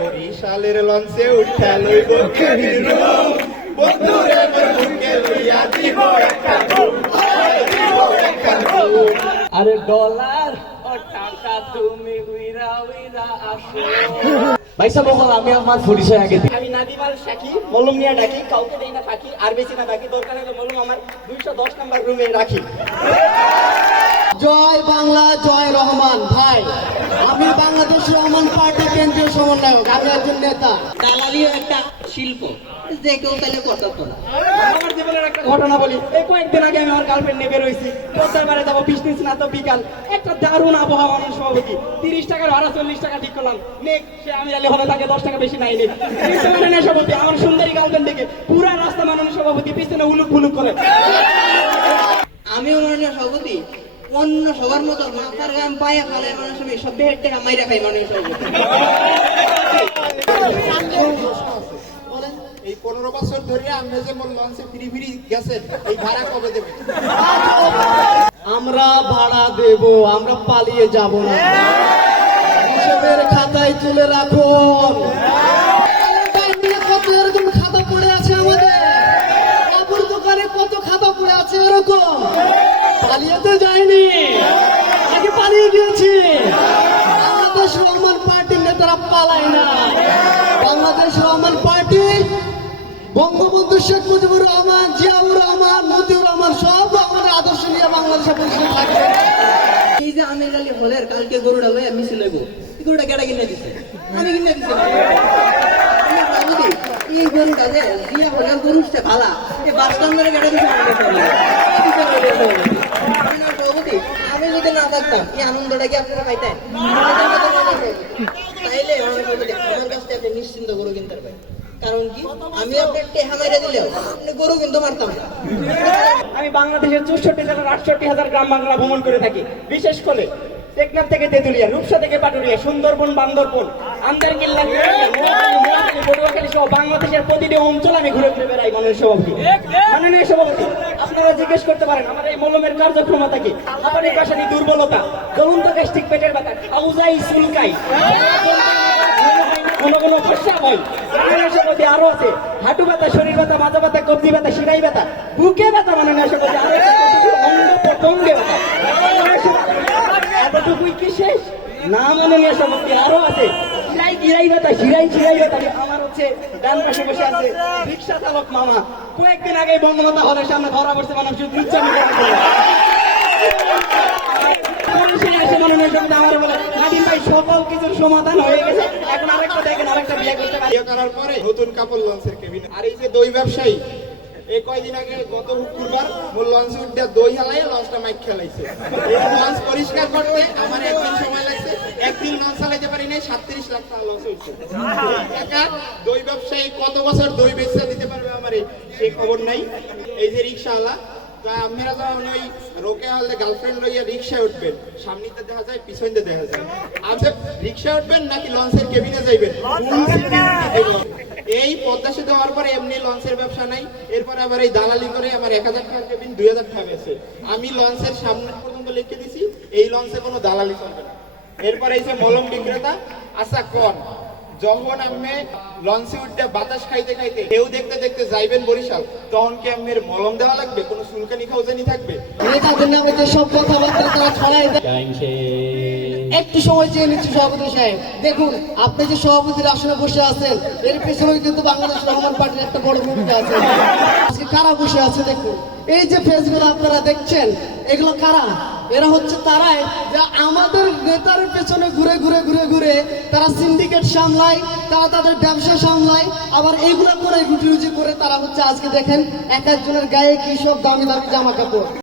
বরিশালের লঞ্চে উঠা লইব কেবিন রুম, বন্ধুরে বুকে লইয়া দিব একটা ঘুম, দিব একটা ঘুম। আরে ডলার ও টাকা তুমি উইরা উইরা আসো। ভাইসা বকল আমি আমার পরিচয় আগে দিই। আমি নাদিমাল শাকি, মলম নিয়ে ডাকি, কাউকে দেই না ফাঁকি, আর বেশি না বাকি, দরকার হলে মলম আমার 210 নাম্বার রুমে রাখি। জয় বাংলা, জয় রহমান। ভাই, আমি বাংলাদেশ রহমান পার্টি কেন্দ্রীয় সমন্বয়ক, আমি একজন নেতা। দালালিও একটা শিল্প, যে কেউ তাহলে করতো না। আমার জীবনের একটা ঘটনা বলি। এই কয়েকদিন আগে আমি আমার গার্লফ্রেন্ড নিয়ে বের হয়েছি, বারে যাবো বিজনেস না তো বিকাল, একটা দারুণ আবহাওয়া, মানুষ সভাপতি 30 টাকার ভাড়া 40 টাকা ঠিক করলাম, নেক সে আমি আলে হলে তাকে 10 টাকা বেশি নাই নেই। সভাপতি আমার সুন্দরী গার্লফ্রেন্ড দেখে পুরা রাস্তা মাননীয় সভাপতি পিছনে উলুক ফুলুক করে। আমিও মাননীয় সভাপতি অন্য সবার মতো মাথার গাম পায়ে ফেলে মানুষ, আমি সব বেহের টাকা মাইরা খাই মাননীয় সভাপতি। এই 15 বছর ধরে আপনি যে মোর লঞ্চে ফ্রি ফ্রি গেছেন, এই ভাড়া কবে দেবেন? আমরা ভাড়া দেব, আমরা পালিয়ে যাব না। হিসেবের খাতায় তুলে রাখুন। কত এরকম খাতা পড়ে আছে আমাদের, কাপড় দোকানে কত খাতা পড়ে আছে এরকম। পালিয়ে তো যায়নি, আগে পালিয়ে গিয়েছি। বাংলাদেশ রহমান পার্টির নেতারা পালায় না। বাংলাদেশ রহমান পার্টি বঙ্গবন্ধু শেখ মুজিবুর রহমান, জিয়াউর রহমান, মতিউর রহমান সব আমাদের আদর্শ নিয়ে বাংলাদেশে বসে থাকবে। এই যে আমির আলী হলের কালকে গরুটা লইয়া মিছিল হইব, এই গরুটা কেটা কিনে দিছে? আমি কিনে দিছি। এই গরুটা যে জিয়া হলের গরুটা ভালা, এই বাস স্ট্যান্ডে কেটা দিছে? আমি যদি না থাকতাম এই আনন্দটা কি আপনারা পাইতেন? তাইলে আমার কাছ থেকে আপনি নিশ্চিন্ত গরু কিনতে পারবেন। কারণ কি, আমি আপনার টেহা মাইরা দিলেও আপনি গরু কিন্তু মারতাম না। আমি বাংলাদেশের 64 জেলার 68,000 গ্রাম বাংলা ভ্রমণ করে থাকি। বিশেষ করে টেকনাফ থেকে তেঁতুলিয়া, রূপসা থেকে পাটুরিয়া, সুন্দরবন, বান্দরবন, আন্দারকিল্লা, পটুয়াখালী সহ বাংলাদেশের প্রতিটি অঞ্চল আমি ঘুরে ঘুরে বেড়াই। মাননীয় সভাপতি, মাননীয় সভাপতি, আপনারা জিজ্ঞেস করতে পারেন আমার এই মলমের কার্যক্ষমতা কি। আমার এই পাশানি দুর্বলতা, জ্বলন্ত গ্যাস্ট্রিক, পেটের ব্যথা, আউজাই চুলকাই, কোনো কোনো ফসা হয়, সভাপতি আরো আছে হাঁটু ব্যথা, শরীর ব্যথা, মাজা ব্যথা, কবজি ব্যথা, শিরাই ব্যথা, বুকে ব্যথা, মাননীয় সভাপতি অঙ্গ প্রত্যঙ্গে ব্যথা। এতটুকুই কি শেষ? না মাননীয় সভাপতি, আরো আছে শিরাই গিরাই ব্যথা, শিরাই ব্যথা। আমার হচ্ছে ডান পাশে বসে আছে রিক্সা চালক মামা, কয়েকদিন আগে বঙ্গমাতা হলের সামনে ধরা পড়ছে, মানুষ সকল কিছুর সমাধান হয়ে গেছে, এখন আরেকটা দেখেন, আরেকটা বিয়ে করতে পারি। বিয়ে করার পরে নতুন কাপড় লঞ্চের কেবিন। আর এই যে দই ব্যবসায়ী, এই কয়দিন আগে গত শুক্রবার মোর লঞ্চে উঠে দই হালাই লঞ্চটা মাইক খেলাইছে। লঞ্চ পরিষ্কার করতে আমার একদিন সময় লাগছে, একদিন লঞ্চ চালাইতে পারি নাই, 37 লাখ টাকা লঞ্চ হয়েছে। একা দই ব্যবসায়ী কত বছর দই বেচা দিতে পারবে আমার সেই খবর নাই। এই যে রিক্সাওয়ালা, আপনারা যখন ওই রোকে হলে গার্লফ্রেন্ড লইয়া রিক্সায় উঠবেন, সামনেতে দেখা যায় পিছনে দেখা যায়, আচ্ছা রিক্সায় উঠবেন নাকি লঞ্চের কেবিনে যাইবেন? এই পদ্মা সেতু হওয়ার পরে এমনি লঞ্চের ব্যবসা নাই, এরপরে আবার এই দালালি করে আমার 1000 টাকার কেবিন 2000 টাকা বেছে। আমি লঞ্চের সামনে পর্যন্ত লিখে দিছি এই লঞ্চে কোনো দালালি চলবে না। এরপরে এই যে মলম বিক্রেতা, আচ্ছা কোন যখন আপনি লঞ্চে উঠে বাতাস খাইতে খাইতে কেউ দেখতে দেখতে যাইবেন বরিশাল, তখন কি আপনার মলম দেওয়া লাগবে? কোনো সুলকানি খাওজানি থাকবে? সব কথাবার্তা তারা ছড়াই দেয়। একটু সময় চেয়ে নিচ্ছি সভাপতি সাহেব। দেখুন, আপনি যে সভাপতির আসনে বসে আছেন, এর পেছনে কিন্তু বাংলাদেশ রহমান পার্টির একটা বড় ভূমিকা আছে। আজকে কারা বসে আছে দেখুন, এই যে ফেসগুলো আপনারা দেখছেন, এগুলো কারা? এরা হচ্ছে তারাই যে আমাদের নেতার পেছনে ঘুরে ঘুরে ঘুরে ঘুরে তারা সিন্ডিকেট সামলায়, তারা তাদের ব্যবসা সামলায়, আবার এইগুলো করে রুটি রুজি করে তারা হচ্ছে আজকে দেখেন এক একজনের গায়ে কি সব দামি দামি জামা কাপড়।